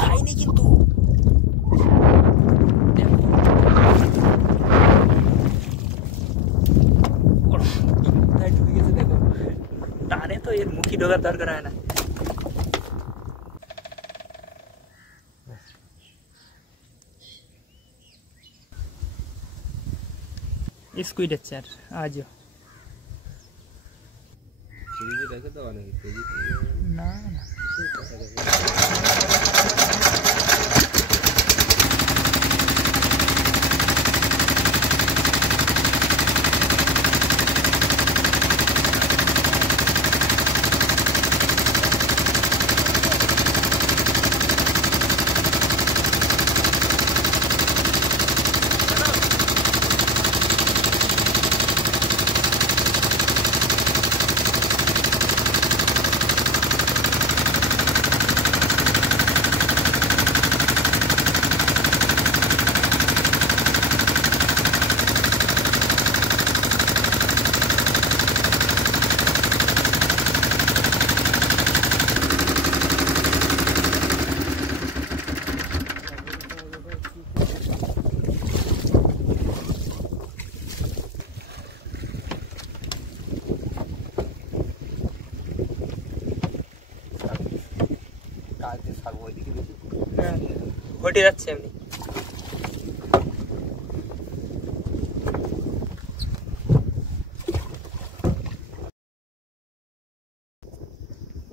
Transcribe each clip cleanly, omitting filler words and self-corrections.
খাইনি কিন্তু ঢুকে গেছে দেখো টানে তো এর মুখি ঢোকার দরকার হয় না স্কুইড হচ্ছে আর আজও না না ঘটে যাচ্ছে এমনি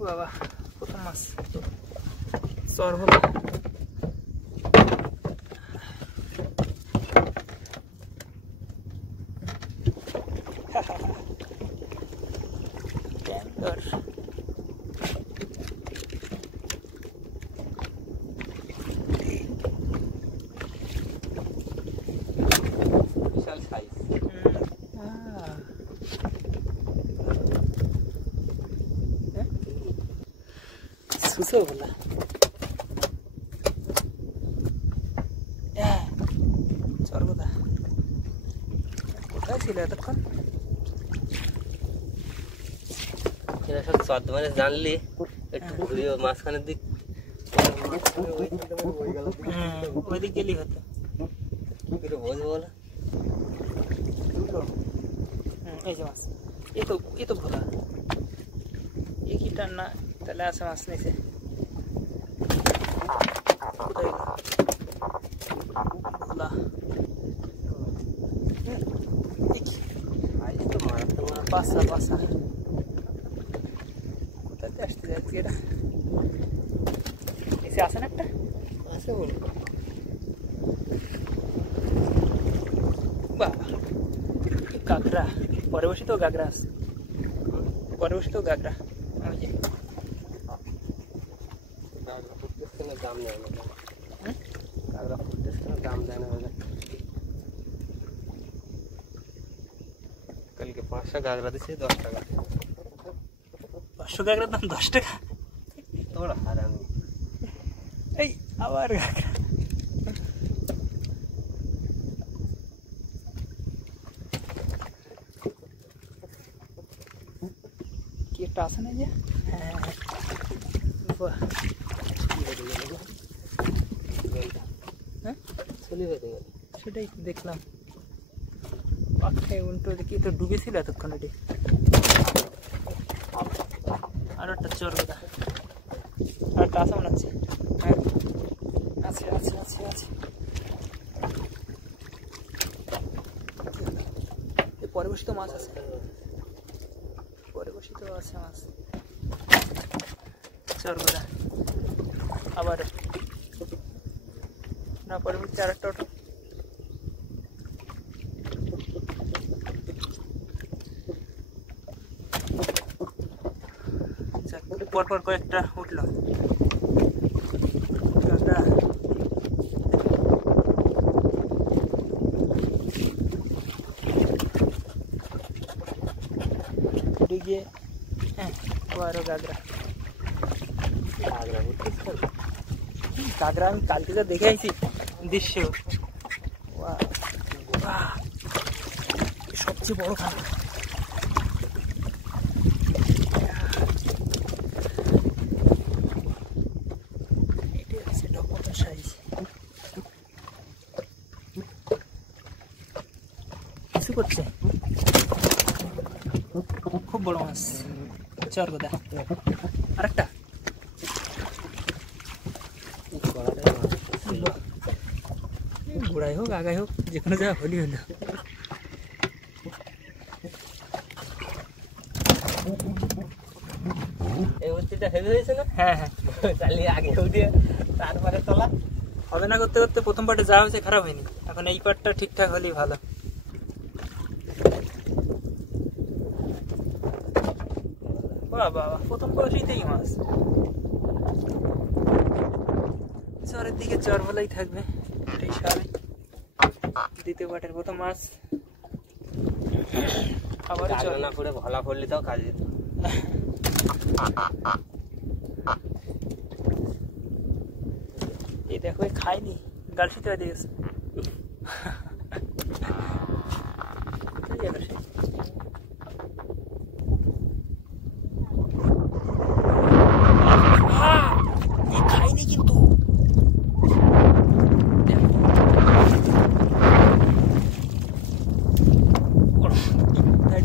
বাবা প্রথম মাছ চর হলো সুসে বলা সর্বদা কোথায় ছিল এতক্ষণ সব চর্দ মানে জানলি একটু ঘুরিয়ে মাঝখানের দিক ওই দিক গেলেই হতো কি করে বোঝবো বলো এই যে মাছ এ তো ভোলা এ কি টান না তাহলে আছে মাছ নিচে ভোলা পাশা পাশা কোথাতে আসতে যাচ্ছি এটা এসে আসে না একটা আছে বলো বাবা গাগরা পরে বসি তো গাগরা আছে পরে বসি তো গাগরা ওই যে দাম নেয় না কাগরা ফুটতেছে না দাম দেয় না কালকে 500 গাগরা দিছে 10 টাকা 500 গাগরার দাম 10 টাকা তোর হারামি এই আবার গাগরা কি একটা আছে না যে হ্যাঁ বাহ সেটাই দেখলাম পাখায় উল্টো দেখি তো ডুবেছিল এতক্ষণ ওটি আর একটা চোর কথা আর একটা আসা মনে হচ্ছে হ্যাঁ আছে আছে আছে আছে পরে বসে তো মাছ আছে পরে বসে তো আছে মাছ চোর কথা আবার না পরবর্তী আরেকটা অটো পরপর কয়েকটা উঠলো গিয়ে হ্যাঁ আবারও গাগরা গাগরা আমি কালকে যা দেখে আইছি দৃশ্য সবচেয়ে বড় খানা করছে, খুব বড় মাছ। চর কোথা আরেকটা গোড়াই হোক আগাই হোক যে কোনো জায়গা হলি হলো। এই বস্তিটা হেভি হয়েছে না? হ্যাঁ হ্যাঁ, চালিয়ে আগে উঠিয়ে তারপরে তোলা হবে না করতে করতে প্রথম পার্টে যা হয়েছে খারাপ হয়নি, এখন এই পার্টটা ঠিকঠাক হলেই ভালো। বাহ বাহ, প্রথম বয়সেই মাছ। চরের দিকে চর বলাই থাকবে, এটাই স্বাভাবিক। দ্বিতীয় পার্টের প্রথম মাছ আবার চর না করে ভলা করলে তাও কাজে দিত। এই দেখো খাইনি, গালসিতে হয়ে গেছে। খাইনি কিন্তু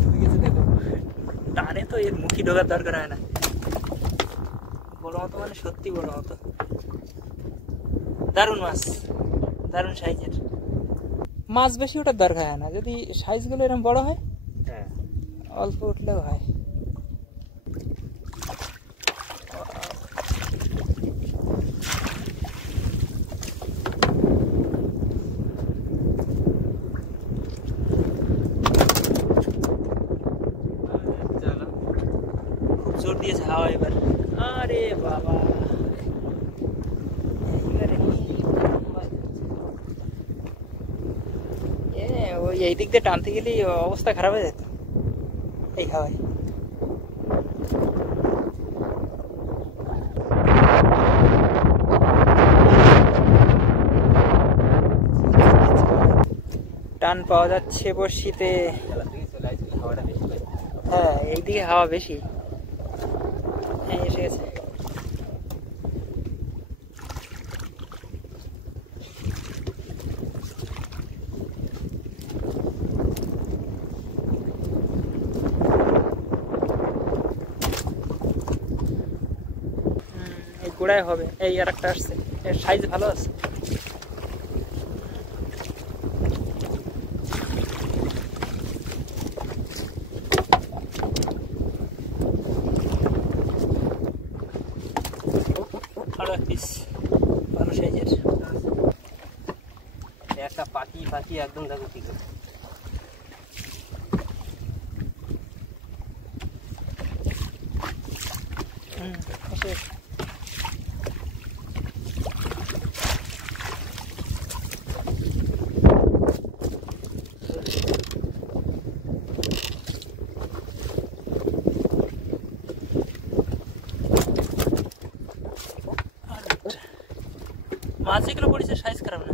ঢুকে গেছে। দেখো টানে তো এর মুখি ঢোকার দরকার হয় না। বড় মতো মানে সত্যি বড় মতো, দারুণ মাছ, দারুণ সাইজের মাছ। বেশি ওটার দরকার হয় না, যদি সাইজগুলো এরকম বড় হয়, হ্যাঁ অল্প উঠলেও হয়। খুব জোর দিয়েছে হাওয়া এবার। আরে বাবা, ওই এই দিক দিয়ে টানতে গেলে অবস্থা খারাপ হয়ে যেত এই হাওয়ায়। টান পাওয়া যাচ্ছে বর্ষিতে। হ্যাঁ এইদিকে হাওয়া বেশি। হ্যাঁ এসে গেছে। এই গোড়ায় হবে। এই আর একটা আসছে, এর সাইজ ভালো আছে। আরো এক পিস ভালো সাইজের। একটা পাখি পাখি একদম দেখো কি করে। মাছ এগুলো পড়েছে, সাইজ খারাপ না।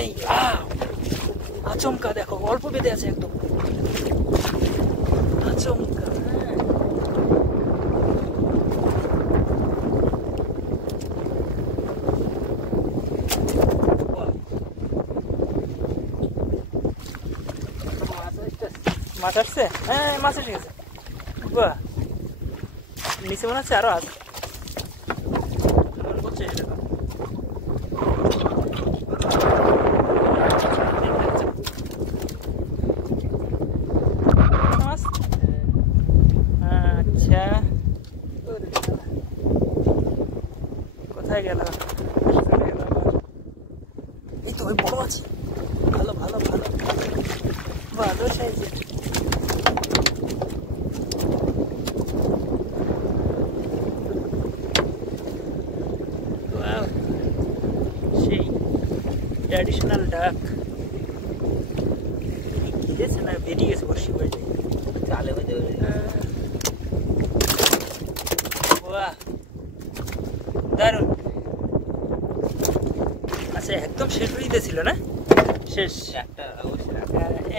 এই আচমকা দেখো, অল্প বেঁধে আছে একদম আচমকা। মাছ আসছে, হ্যাঁ মাছ এসে গেছে। বাহ, নিচে মনে হচ্ছে আরো আছে। মনে করছে এরকম মাছ। আচ্ছা কোথায় গেল? এই তো ওই বড় আছে, ভালো ভালো ভালো ভালো সাইজের। সেই ট্র্যাডিশনাল ডাক গিয়েছে না, বেরিয়ে গেছে বর্ষি বাড়ি চালে হয়ে বাহ দারুণ। আচ্ছা একদম শেষ হয়ে ছিল না? শেষ একটা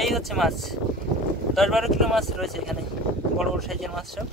এই হচ্ছে মাছ। 10-12 কিলো মাছ রয়েছে এখানে, বড় বড় সাইজের মাছ সব।